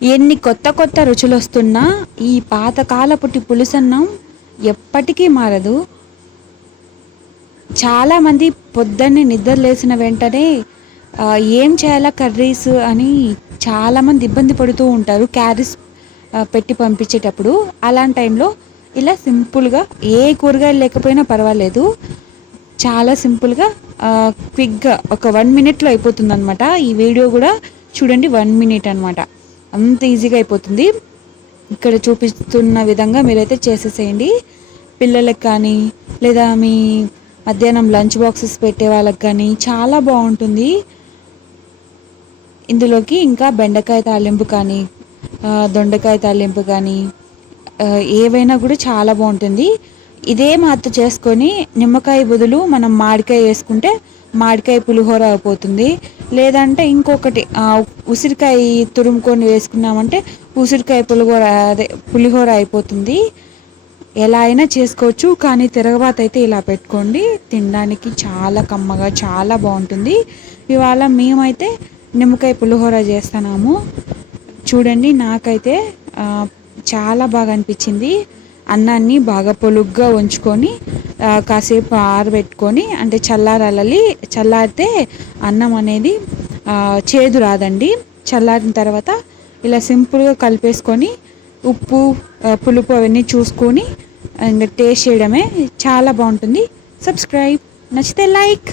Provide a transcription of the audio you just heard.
ఎన్ని కొత్త కొత్త రుచులొస్తున్నా ఈ పాతకాలపుటి పులుసన్నం ఎప్పటికీ మారదు. చాలామంది పొద్దున్నే నిద్ర లేసిన వెంటనే ఏం చేయాలా కర్రీస్ అని చాలామంది ఇబ్బంది పడుతూ ఉంటారు క్యారీస్ పెట్టి పంపించేటప్పుడు. అలాంటి టైంలో ఇలా సింపుల్గా ఏ కూరగాయలు లేకపోయినా పర్వాలేదు, చాలా సింపుల్గా క్విక్గా ఒక 1 మినిట్లో అయిపోతుందనమాట. ఈ వీడియో కూడా చూడండి, 1 మినిట్ అనమాట. అంత ఈజీగా అయిపోతుంది. ఇక్కడ చూపిస్తున్న విధంగా మీరైతే చేసేసేయండి. పిల్లలకు కానీ లేదా మీ మధ్యాహ్నం లంచ్ బాక్సెస్ పెట్టే వాళ్ళకి కానీ చాలా బాగుంటుంది. ఇందులోకి ఇంకా బెండకాయ తాలింపు కానీ దొండకాయ తాలింపు కానీ ఏవైనా కూడా చాలా బాగుంటుంది. ఇదే మాత్రం చేసుకొని నిమ్మకాయ బదులు మనం మామిడికాయ వేసుకుంటే మామిడికాయ పులిహోర అయిపోతుంది. లేదంటే ఇంకొకటి ఉసిరికాయ తురుముకొని వేసుకున్నామంటే ఉసిరికాయ పులిహోర అయిపోతుంది. ఎలా అయినా చేసుకోవచ్చు, కానీ తిరగబాత అయితే ఇలా పెట్టుకోండి, తినడానికి చాలా కమ్మగా చాలా బాగుంటుంది. ఇవాళ మేమైతే నిమ్మకాయ పులిహోర చేస్తున్నాము. చూడండి, నాకైతే చాలా బాగా అనిపించింది. అన్నాన్ని బాగా పొలుగ్గా ఉంచుకొని కాసేపు ఆరబెట్టుకొని, అంటే చల్లారితే అన్నం అనేది చేదు రాదండి. చల్లారిన తర్వాత ఇలా సింపుల్గా కలిపేసుకొని ఉప్పు పులుపు అవన్నీ చూసుకొని ఇంకా టేస్ట్ చేయడమే. చాలా బాగుంటుంది. సబ్స్క్రైబ్, నచ్చితే లైక్.